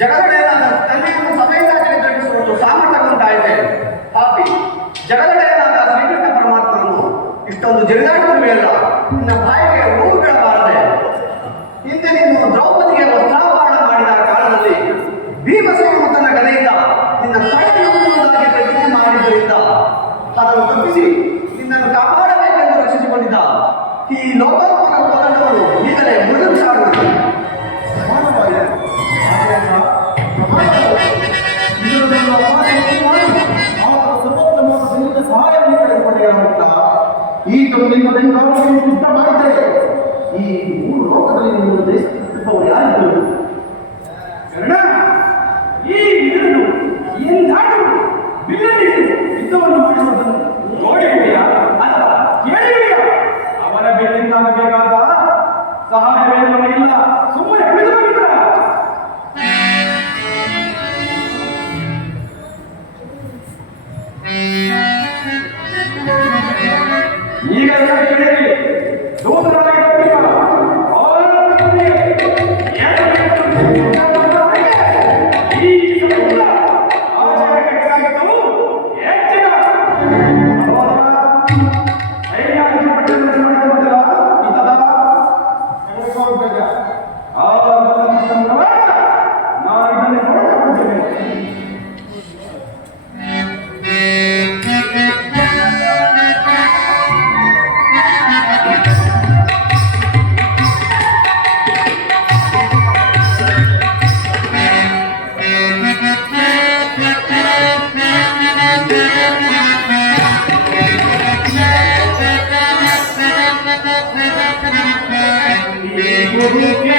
ಜಗದೊಡೆಯನಾದ ತಂದೆಯನ್ನು ಸಭೆಯಿಂದಾಚೆಗೆ ದಂಡಿಸುವುದು ಸಾಮರ್ಥ್ಯವಂತಾಯಿತೆ. ಪಾಪಿ, ಜಗದೊಡೆಯನಾದ ಶ್ರೀಕೃಷ್ಣ ಪರಮಾತ್ಮನನ್ನು ಇಷ್ಟೊಂದು ಜರಿದಾಡುತ್ತಿರುವೆಯಲ್ಲ, ನಿನ್ನ ಬಾಯಿಗೆ ಹೂವು ಬೀಳಬಾರದೆ. ಹಿಂದೆ ನೀನು ದ್ರೌಪದಿಗೆ ವಸ್ತ್ರಾಪಹರಣ ಮಾಡಿದ ಕಾಲದಲ್ಲಿ ಭೀಮಸೇನನು ತನ್ನ ಗದೆಯಿಂದ ನಿನ್ನ ತಡೆಯುವುದಾಗಿ ಪ್ರತಿಜ್ಞೆ ಮಾಡಿದ್ದರಿಂದ ಅದನ್ನು ತಪ್ಪಿಸಿ ನಿನ್ನನ್ನು ಕಾಪಾಡಬೇಕೆಂದು ರಕ್ಷಿಸಿಕೊಂಡಿದ್ದ ಈ ಲೋಕೋತ್ತರ ಕೋದಂಡವನ್ನು ಈಗಲೇ ಮುಳುಗಿಸಾಡುವುದು ಸಹಾಯವನ್ನು ಪಡೆದುಕೊಂಡ ಈಗ ನಿಮ್ಮ ಸಿದ್ಧ ಮಾಡಿದ್ದೇವೆ. ಈ ಮೂರು ಲೋಕದಲ್ಲಿ ನಿಮ್ಮನ್ನು ಜಯಿಸುತ್ತಿದ್ದವರು ಯಾರಿದ್ದರು? ಈ ಬಿಲ್ಲನ್ನು ಎಂದಾದರೂ ಬಿಲ್ಲಲ್ಲಿ ಯುದ್ಧವನ್ನು ಮಾಡಿಸುವುದನ್ನು ನೋಡಿದೆಯಾ ಅಥವಾ ಕೇಳಿದೆಯಾ? ಅವನ ಬಿಲ್ಲಿಂದಾಗಬೇಕಾದ ಸಹಾಯವೇನು ನಮಗಿಲ್ಲ, ಸುಮ್ಮನೆ ಹಿಡಿದು ಬಂದಿದ್ರ. ಈಗ ಕೇಳಿ ದೂತರಾಗಿ Guru ke